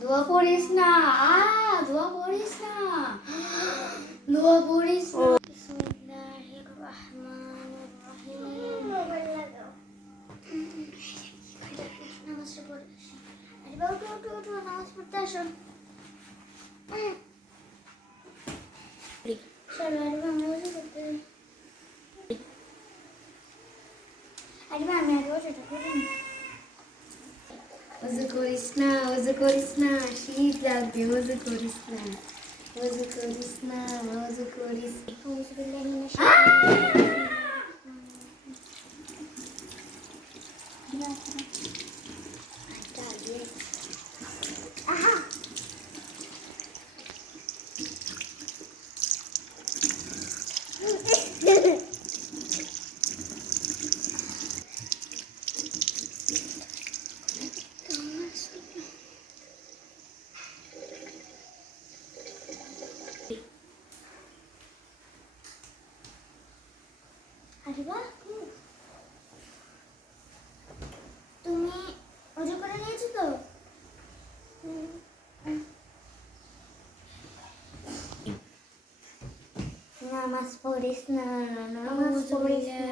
দোয়া পড়িস না, দোয়া পড়িস না, দোয়া পড়িস না। বিসমিল্লাহির রহমানির রহিম। নামাজটা পড়ে আসি। আরে বাবা, ওঠো, নামাজ পড়তে আসো। চলো, আরে বাবা, নামাজ পড়তে। আরে বাবা, আমি আগে ওটা করি। ওযু করিস না, ওযু করিস না, শীত লাগবে, ওযু করিস না, ওযু করিস না, ওযু করিস। আরে বাহ, তুমি ওযু করে নিয়েছো তো? নামাজ পড়িস না, নামাজ পড়িস না।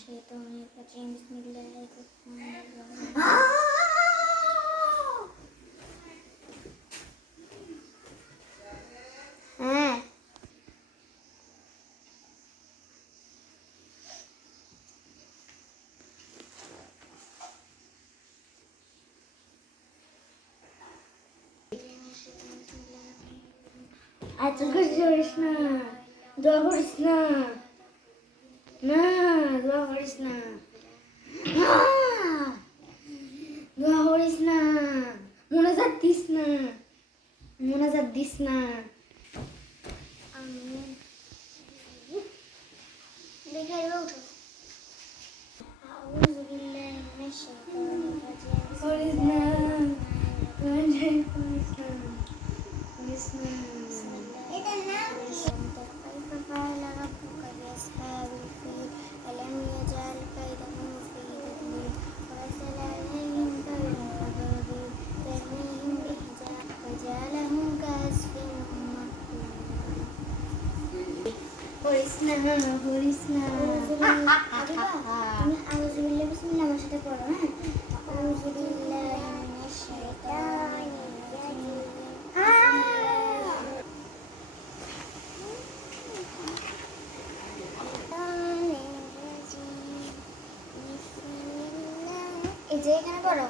শয়তানির রাজিম। বিসমিল্লাহির রহমানির রহিম। হ্যাঁ, এত কিছু করিস না, দোয়া করিস না, না দোয়া করিস না, দোয়া করিস না, মোনাজাত দিস না, মোনাজাত দিস না। দেখে উঠো। আউযু বিল্লাহি মিনাশ শাইতানির রাজিম। করিস না, করিস না, করিস না। এটা না كيف فعل ربك بأصحاب الفيل ألم يجعل كيدهم في تدليل وأرسل عليهم طيرا أبابيل ترميهم بحجارة فجعلهم كعصف مأكول. করিস না, করিস না। তুমি আউযু বিল্লাহি বিসমিল্লাহ আমার সাথে পড়ো। হ্যাঁ, আউযু বিল্লাহি মিনাশ শাইতানির রাজিম। এই যে এখানে পড়ো।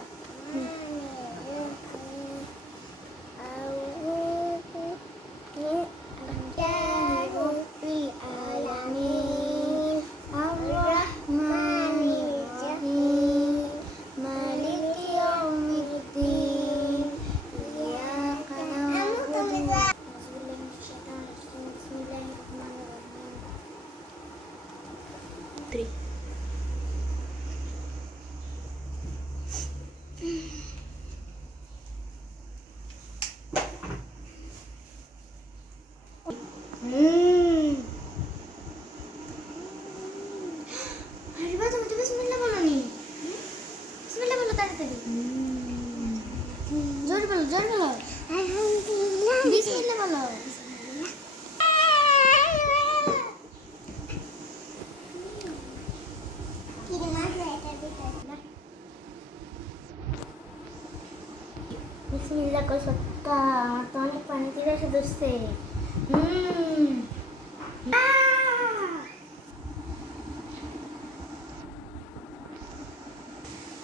বিসমিল্লাহ কই সত্তা, আমার তো অনেক পানি পিপাসা ধরছে।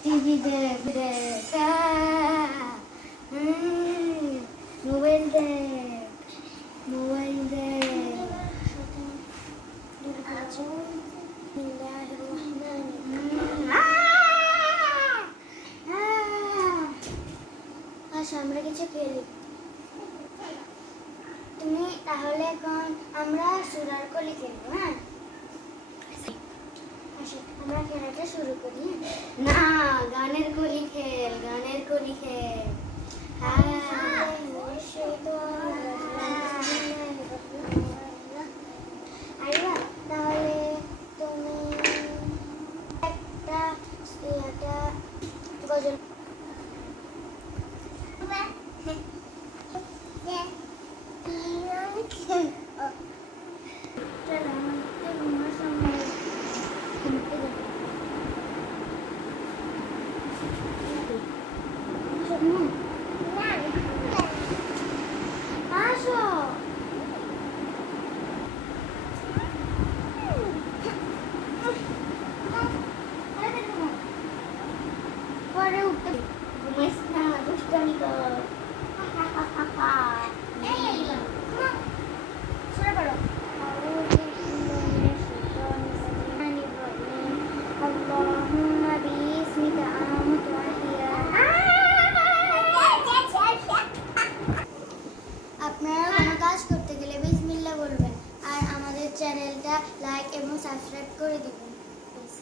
টিভি দেখ, মোবাইল দেখ, মোবাইল দেখ। আমরা কিছু খেলি। তুমি তাহলে এখন আমরা সুরার কলি খেলবো। হ্যাঁ, আমরা খেলাটা শুরু করি। না, গানের কলি খেল, গানের কলি খেল। তাহলে তুমি একটা গজল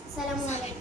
আসসালামু আলাইকুম।